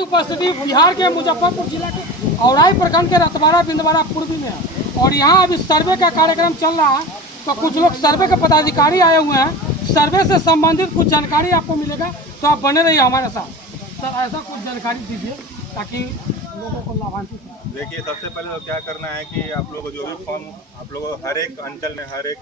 उपस्थिति बिहार के मुजफ्फरपुर जिला के औराई प्रखंड के रतवाड़ा बिंदवाड़ा पूर्वी में है और यहाँ अभी सर्वे का कार्यक्रम चल रहा है। तो कुछ लोग सर्वे के पदाधिकारी आए हुए हैं, सर्वे से संबंधित कुछ जानकारी आपको मिलेगा, तो आप बने रहिए हमारे साथ। सर ऐसा कुछ जानकारी दीजिए ताकि लोगों को लाभान्वित हो। देखिए, सबसे पहले तो क्या करना है कि आप लोगों को जो भी फॉर्म आप लोगों को हर एक अंचल में, हर एक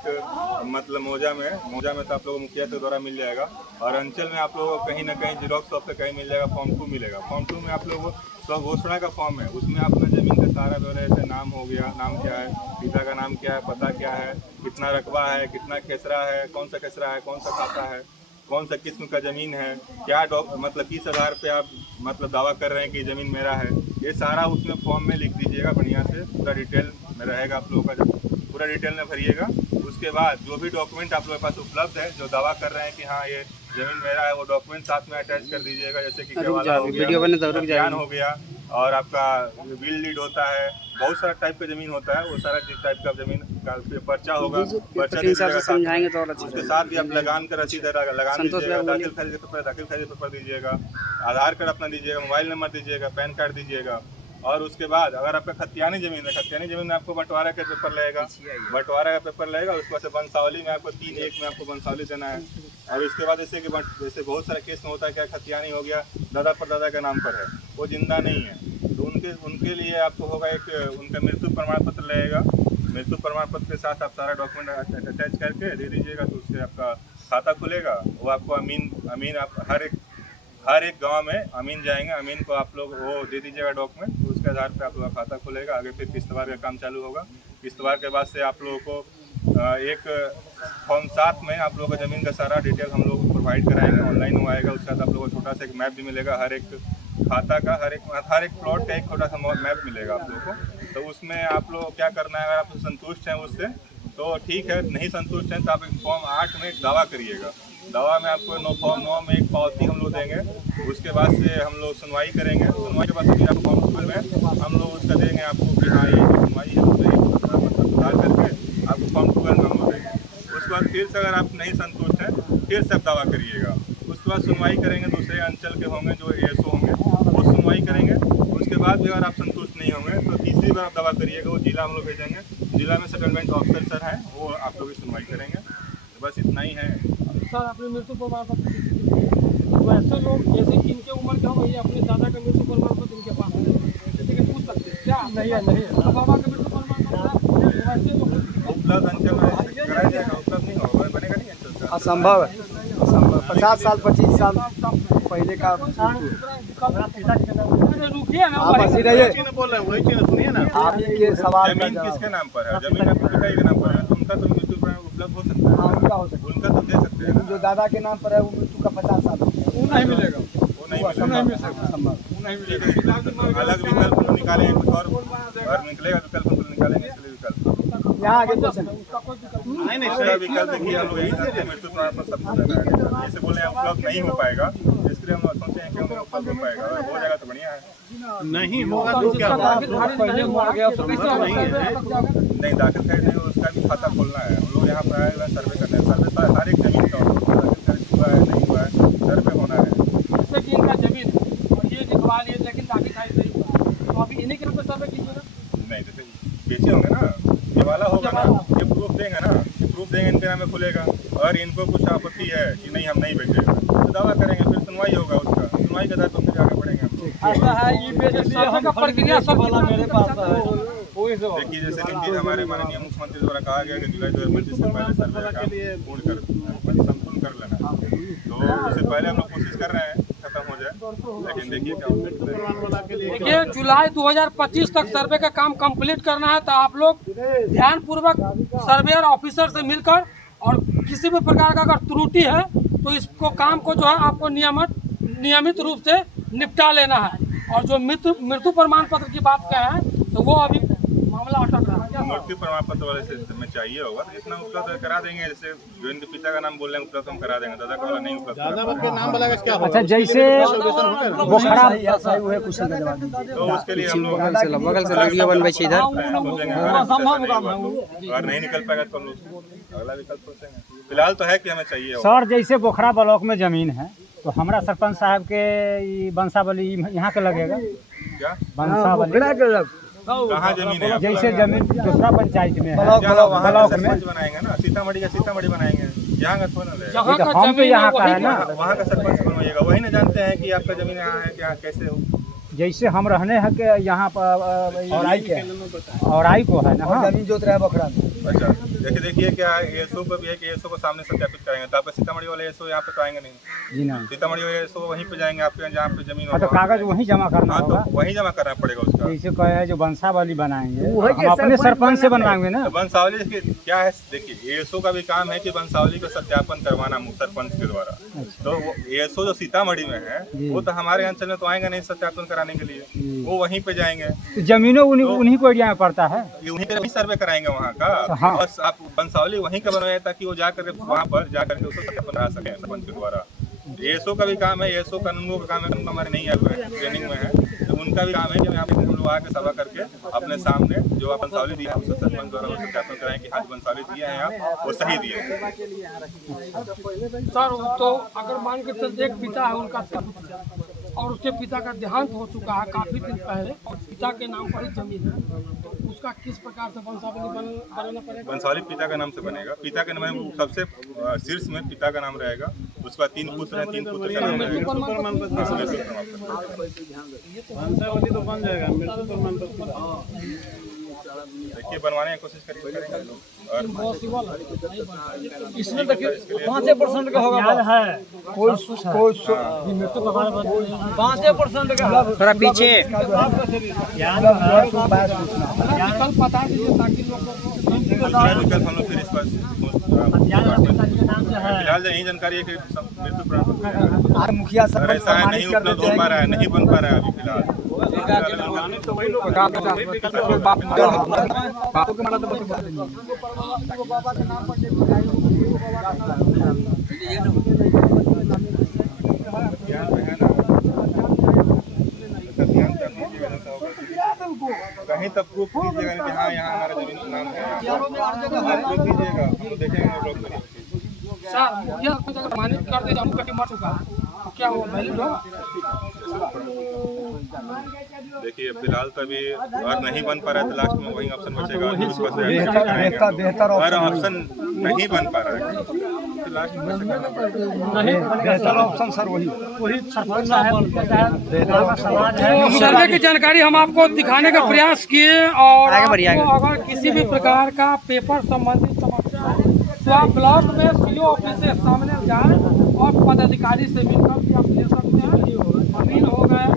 मतलब मौजा में तो आप लोगों को मुखिया के द्वारा मिल जाएगा। और अंचल में आप लोगों को कहीं ना कहीं जीरोक्स शॉप पे कहीं मिल जाएगा, फॉर्म 2 मिलेगा। फॉर्म 2 में आप लोगों को स्वघोषणा का फॉर्म है, उसमें अपना जमीन का सारा ब्यौरा, जैसे नाम हो गया, नाम क्या है, पिता का नाम क्या है, पता क्या है, कितना रकबा है, कितना खेसरा है, कौन सा खेसरा है, कौन सा खाता है, कौन सा किस्म का ज़मीन है, क्या मतलब किस आधार पे आप मतलब दावा कर रहे हैं कि ज़मीन मेरा है, ये सारा उसमें फॉर्म में लिख दीजिएगा। बढ़िया से पूरा डिटेल में रहेगा, आप लोगों का जब पूरा डिटेल में भरिएगा। उसके बाद जो भी डॉक्यूमेंट आप लोगों के पास उपलब्ध है, जो दावा कर रहे हैं कि हाँ ये ज़मीन मेरा है, वो डॉक्यूमेंट साथ में अटैच कर दीजिएगा। जैसे कि केवाला हो गया, ज्ञान हो गया, और आपका बिल लीड होता है, बहुत सारा टाइप का ज़मीन होता है, वो सारा टाइप का ज़मीन का पर्चा होगा, पर्चा समझाएंगे तो उसके साथ भी आप लगान का रसीद लगान दीजिएगा, दाखिल खारिज पेपर दीजिएगा, आधार कार्ड अपना दीजिएगा, मोबाइल नंबर दीजिएगा, पैन कार्ड दीजिएगा। और उसके बाद अगर आपका खतियानी ज़मीन है, खतियानी ज़मीन में आपको बंटवारा का पेपर लगेगा, बंटवारा का पेपर लगेगा। उसके बाद से वंशावली में आपको 3-1 में आपको वंशावली देना है। और उसके बाद जैसे कि जैसे बहुत सारे केस में होता है, क्या खतियानी हो गया दादा परदादा के नाम पर है, वो जिंदा नहीं है, तो उनके लिए आपको होगा एक उनका मृत्यु प्रमाण पत्र लगेगा। मृत्यु प्रमाण पत्र के साथ आप सारा डॉक्यूमेंट अटैच करके दे दीजिएगा, तो उससे आपका खाता खुलेगा। वो आपको अमीन आप हर एक गांव में अमीन जाएंगे, अमीन को आप लोग वो दे दीजिएगा डॉक्यूमेंट, तो उसके आधार पे आप लोग का खाता खुलेगा। आगे फिर किस्तवार का काम चालू होगा। किस्तवार के बाद से आप लोगों को एक फॉर्म 7 में आप लोगों का ज़मीन का सारा डिटेल हम लोग प्रोवाइड कराएंगे, ऑनलाइन हो आएगा। उसके बाद आप लोगों को छोटा सा एक मैप भी मिलेगा, हर एक खाता का, हर एक प्लॉट का एक छोटा सा मैप मिलेगा आप लोगों को। तो उसमें आप लोग क्या करना है, अगर आप संतुष्ट हैं उससे तो ठीक है, नहीं संतुष्ट हैं तो आप एक फॉर्म 8 में एक दावा करिएगा। दावा में आपको फॉर्म 9 में एक पावती हम लोग देंगे। उसके बाद से हम लोग सुनवाई करेंगे। सुनवाई के बाद से आप फॉर्म 2 में हम लोग उसका देंगे आपको कि हाँ ये सुनवाई है, उसमें सुधार करके आपको फॉर्म 2 में हम लोग देंगे। उसके बाद फिर से अगर आप नहीं संतुष्ट हैं फिर से आप दावा करिएगा। उसके बाद सुनवाई करेंगे, दूसरे अंचल के होंगे जो ASO होंगे, वो सुनवाई करेंगे। उसके बाद भी अगर आप संतुष्ट नहीं होंगे तो तीसरी बार आप दावा करिएगा, वो जिला हम लोग भेजेंगे। जिला में सेटलमेंट ऑफिसर सर हैं, वो आप लोग की सुनवाई करेंगे। तो बस इतना ही है। सर अपने मृत्यु प्रमाण पत्र वैसे लोग जैसे इनके उम्र के हो, अपने दादा का मृत्यु प्रमाण पत्र इनके पास है, लेकिन पूछ सकते हैं क्या नहीं है बाबा का मृत्यु प्रमाण पत्र वैसे लोग उपलब्ध अंचल में कराया जाएगा, उपलब्ध नहीं होगा, बनेगा नहीं अंचल से, असंभव है। 50 साल 25 साल पहले का रुकिए ना, बोल रहे हैं वही चीज सुनिए ना। आप ये सवाल जमीन किसके नाम पर है? जमीन आपके पिता के नाम पर है, तो उनका तो मृत्यु प्रमाण उपलब्ध हो सकता है। उनका हो सकता उनका तो दे सकते हैं। जो दादा के नाम पर है वो मृत्यु का 50 साल वो नहीं मिलेगा, वो नहीं मिलेगा। अलग विकल्प निकालेंगे, कुछ और निकलेगा विकल्प तो निकालेंगे, इसलिए विकल्प यहाँ आगे तो नहीं उसका विकल्प देखिए हम लोग यही करते हैं। मृत्यु प्रमाण पत्र सब हो जाएगा। जैसे बोले उपलब्ध नहीं हो पाएगा, इसलिए हम लोग सोचे हैं कि उपलब्ध हो पाएगा, अगर हो जाएगा तो बढ़िया है। नहीं होगा तो क्या होगा? नहीं दाखिल खारिज नहीं, उसका भी खाता खोलना है। हम लोग यहाँ पर आए हुए हैं सर्वे करने। सर्वे हर एक जमीन का दाखिल खारिज हुआ है नहीं हुआ है, सर्वे होना है। जैसे कि इनका जमीन और ये लिखवा लिए, लेकिन दाखिल खारिज नहीं हुआ, तो अभी इन्हीं के नाम पर सर्वे कीजिएगा। नहीं जैसे बेचे होंगे ना, ये वाला होगा ना, ये प्रूफ देंगे ना, ये प्रूफ देंगे इनके नाम में खुलेगा। और इनको कुछ आपत्ति है कि नहीं हम नहीं बेचेंगे, तो दावा करेंगे, फिर सुनवाई होगा। उसका सुनवाई के साथ फिर आगे बढ़ेंगे हम लोग। ऐसा है ये का प्रक्रिया सब मेरे पास है। देखिए जैसे कि हमारे माननीय मुख्यमंत्री द्वारा कहा गया कि जुलाई 2025 से पहले सर्वे का काम संपूर्ण कर लेना है। तो उससे पहले हम लोग कोशिश कर रहे हैं खत्म हो जाए, लेकिन देखिए क्या होता है। देखिए जुलाई 2025 तक सर्वे का काम कंप्लीट करना है, तो आप लोग ध्यानपूर्वक सर्वेयर ऑफिसर से मिलकर, और किसी भी प्रकार का अगर त्रुटि है तो इसको काम को जो है आपको नियमित रूप से निपटा लेना है। और जो मृत्यु प्रमाण पत्र की बात कहें तो वो अभी मामला अटक रहा है। मृत्यु प्रमाण पत्र वाले से में चाहिए होगा तो जितना उपलब्ध करा देंगे। जैसे जो इनके पिता का नाम बोल रहे हैं उपलब्ध हम करा देंगे, दादा का वाला नहीं उपलब्ध। दादा के नाम वाला क्या होगा? अच्छा जैसे बोखरा तो उसके लिए हम लोग बगल से वीडियो बनवे छी इधर। अगर नहीं निकल पाएगा तो हम लोग अगला विकल्प सोचेंगे। फिलहाल तो है कि हमें चाहिए। सर जैसे बोखरा ब्लॉक में जमीन है तो हमारा सरपंच साहब के ई वंशावली यहाँ के लगेगा क्या वंशावली कहाँ जमीन है आपका? जैसे जमीन दूसरा पंचायत में है जहाँ वहाँ ब्लॉक का में सरपंच बनाएंगे ना, सीतामढ़ी का सीतामढ़ी बनाएंगे, यहाँ का थोड़ा ना रहेगा। जहाँ तो का हम तो जमीन यहाँ है का वही है ना। वहाँ का सरपंच बनवाइएगा, वही ना जानते हैं कि आपका जमीन यहाँ है क्या कैसे हो। जैसे हम रहने हैं के यहाँ पर और आई को है ना। हाँ जमीन जोत रहा है बखरा में। अच्छा देखिए क्या एसओ को भी है कि एसओ को सामने सत्यापित करेंगे, तो आपका सीतामढ़ी वाले एसओ यहाँ पे तो आएंगे नहीं, जी नहीं। सीतामढ़ी वाले एसओ वहीं पे जाएंगे आपके जहाँ पे जमीन हाँ तो कागज वहीं जमा करना हाँ होगा। तो वहीं जमा करना पड़ेगा उसका। जैसे कहे जो वंशावली बनाएंगे वो है कि हम अपने सरपंच से बनवाएंगे ना। तो वंशावली देखिए क्या है, देखिए एसओ का भी काम है कि वंशावली को सत्यापन करवाना सरपंच के द्वारा। तो एसओ जो सीतामढ़ी में है वो तो हमारे अंचल में तो आएंगे नहीं सत्यापन कराने के लिए, वो वहीं पे जाएंगे, तो जमीनों उन्हीं को एरिया में पड़ता है। उन्हीं पे सर्वे कराएंगे वहाँ का। हाँ। बस आप वंशावली वहीं का बनवाए ताकि वो जाकर वहाँ पर जाकर के उसको सत्यापन करा सके सरपंच के द्वारा। एसओ का भी काम है, एसओ कानूनों का काम है, कानून हमारे नहीं है, ट्रेनिंग में है, तो उनका भी काम है कि यहाँ पे हम लोग आके सभा करके अपने सामने जो आप वंशावली दिया है उसको सरपंच द्वारा सत्यापन कराएं कि हाँ वंशावली दिया है आप वो सही दिए हैं। सर तो अगर मान के चलते एक पिता है उनका और उसके पिता का देहांत हो चुका है काफी दिन पहले और पिता के नाम पर ही जमीन है, तो उसका किस प्रकार से वंशावली बनाना पड़ेगा? वंशावली पिता का नाम से बनेगा, पिता के नाम सबसे शीर्ष में पिता का नाम रहेगा, उसके बाद 3 पुत्र हैं, 3 पुत्र का नाम रहेगा। वंशावली तो बन जाएगा, मृत्यु प्रमाण पत्र। देखिए बनवाने की कोशिश करेंगे लोग। और इसमें देखिए 5% का होगा कोई 5% का थोड़ा पीछे विकल्प बता दीजिए ताकि लोगों को विकल्प हम लोग फिर इस पर फिलहाल यही जानकारी है कि मृत्यु प्रमाण पत्र आज मुखिया अगर सरपंच ऐसा है नहीं उपलब्ध हो पा रहा है, नहीं बन पा रहा है अभी फिलहाल। कहीं तब प्रूफ कीजिएगा कि हाँ यहाँ हमारा जमीन का नाम है, आप प्रूफ दीजिएगा, हम देखेंगे लोग। सर मुखिया को अगर मानित कर दे जाऊँ कटी मर चुका है तो क्या वो वैलिड होगा? देखिए फिलहाल तो अभी और नहीं बन पा रहा है तो लास्ट में वही ऑप्शन बचेगा। बेहतर अगर ऑप्शन नहीं बन पा रहा है तो लास्ट में बेहतर ऑप्शन सर वही सर्वे की जानकारी हम आपको दिखाने का प्रयास किए और आपको अगर किसी भी प्रकार का पेपर संबंधित समस्या है तो आप ब्लॉक में सीओ ऑफिस से सामने जाएं और पदाधिकारी से मिलकर भी आप ले सकते हैं। अमीन हो गए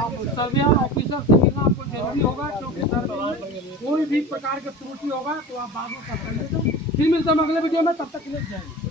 आप सर्वे ऑफिसर से मिलना आपको जरूरी होगा क्योंकि सर्वे में कोई भी प्रकार की त्रुटि होगा तो आप बाद में कर सकते हैं। फिर मिलते हैं अगले वीडियो में, तब तक के लिए जय हिंद।